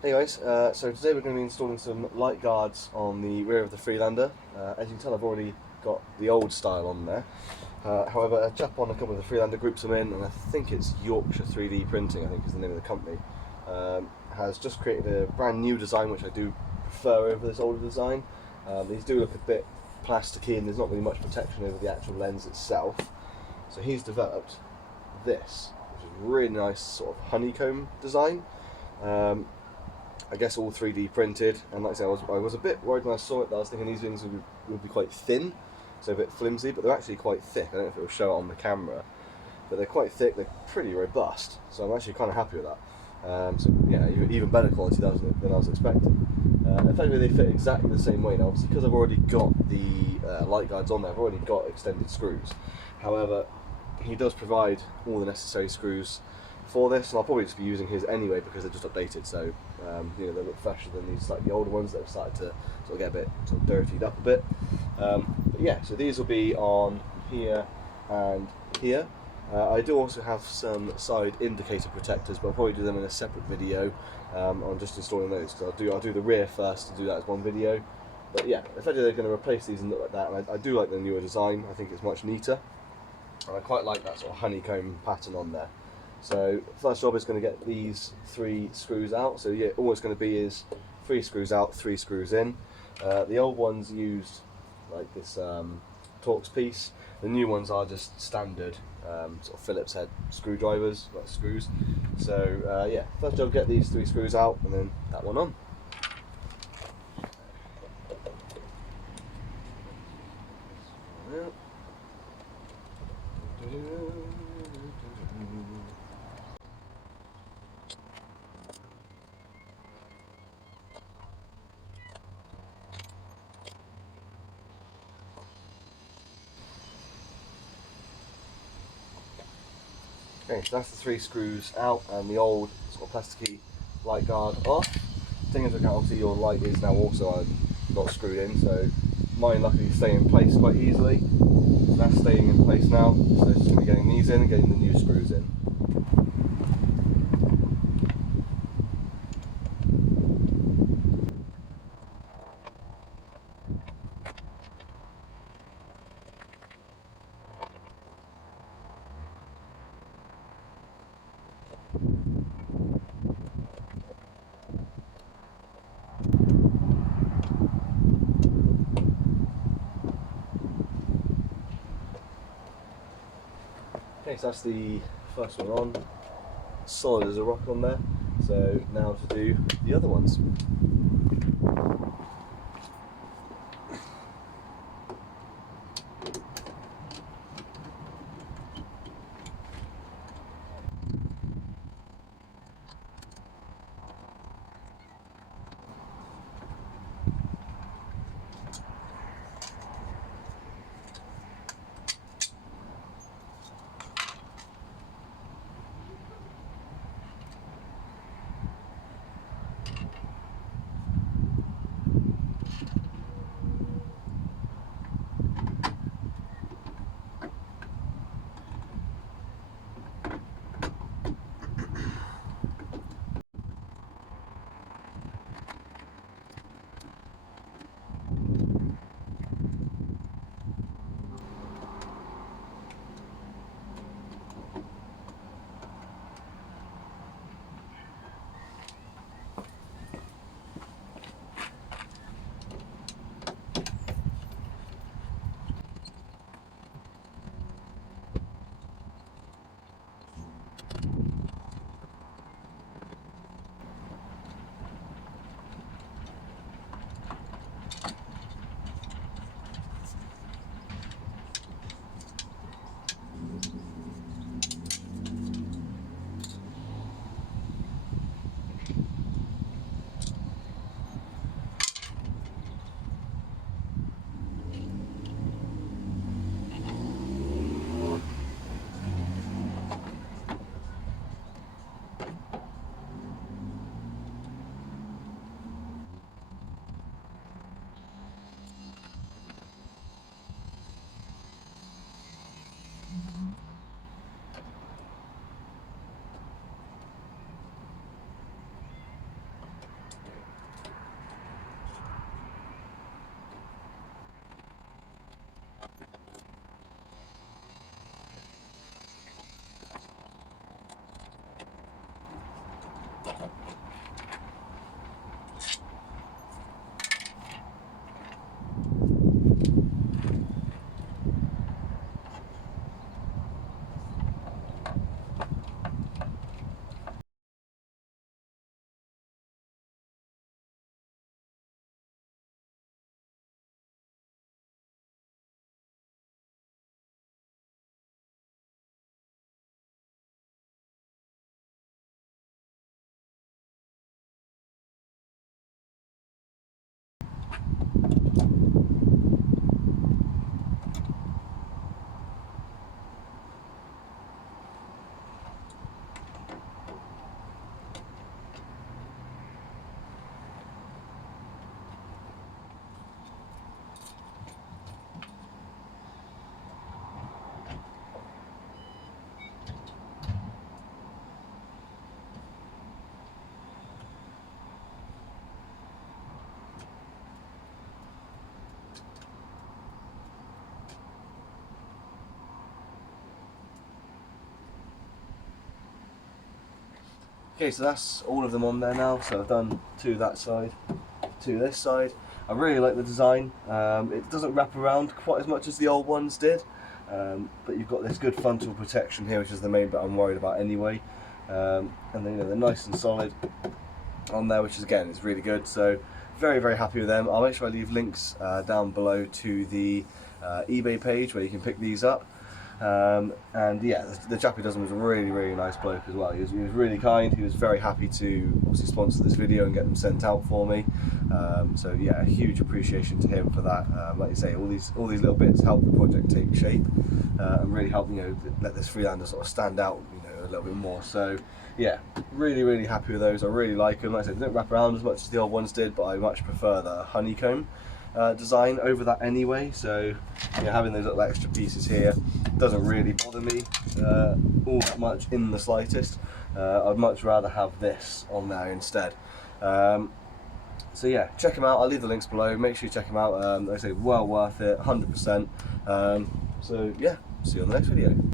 Hey guys, so today we're going to be installing some light guards on the rear of the Freelander. As you can tell, I've already got the old style on there. However, a chap on a couple of the Freelander groups I'm in, and I think it's Yorkshire 3D Printing, I think is the name of the company, has just created a brand new design which I do prefer over this older design. These do look a bit plasticky and there's not really much protection over the actual lens itself. So he's developed this, which is a really nice sort of honeycomb design. I guess all 3D printed, and like I said, I was a bit worried when I saw it that I was thinking these wings would be quite thin, so a bit flimsy, but they're actually quite thick. I don't know if it will show it on the camera, but they're quite thick, they're pretty robust, so I'm actually kind of happy with that. So yeah, even better quality than I was expecting. Effectively they fit exactly the same way. Now obviously because I've already got the light guides on there, I've already got extended screws. However, he does provide all the necessary screws for this, and I'll probably just be using his anyway because they're just updated, so they look fresher than these slightly older ones that have started to sort of get a bit sort of dirtied up a bit. But yeah, so these will be on here and here. I do also have some side indicator protectors, but I'll probably do them in a separate video on just installing those, because I'll do the rear first to do that as one video. But yeah, effectively they're going to replace these and look like that, and I do like the newer design. I think it's much neater, and I quite like that sort of honeycomb pattern on there. So first job is going to get these 3 screws out. So yeah, all it's going to be is 3 screws out, 3 screws in. The old ones used like this Torx piece. The new ones are just standard sort of Phillips head screwdrivers, like screws. So yeah, first job, get these 3 screws out, and then that one on. Okay, so that's the 3 screws out and the old sort of plasticky light guard off. Taking into account obviously your light is now also not screwed in, so mine luckily stay in place quite easily. So that's staying in place now, so it's just going to be getting these in and getting the new screws in. Okay, so that's the first one on, solid as a rock on there. So now to do the other ones. Okay, so that's all of them on there now. So I've done two that side, two this side. I really like the design. It doesn't wrap around quite as much as the old ones did, but you've got this good frontal protection here, which is the main bit I'm worried about anyway. And then they're nice and solid on there, which is, again, is really good. So very, very happy with them. I'll make sure I leave links down below to the eBay page where you can pick these up. And yeah, the chap who does them was a really, really nice bloke as well. He was really kind. He was very happy to obviously sponsor this video and get them sent out for me. So yeah, a huge appreciation to him for that. Like you say, all these little bits help the project take shape and really help, you know, let this Freelander sort of stand out, you know, a little bit more. So yeah, really, really happy with those. I really like them. Like I said, they don't wrap around as much as the old ones did, but I much prefer the honeycomb design over that anyway. So you know, having those little extra pieces here doesn't really bother me all that much in the slightest. I'd much rather have this on there instead. So yeah, check them out. I'll leave the links below. Make sure you check them out. Like I say, well worth it, 100%. So yeah, see you on the next video.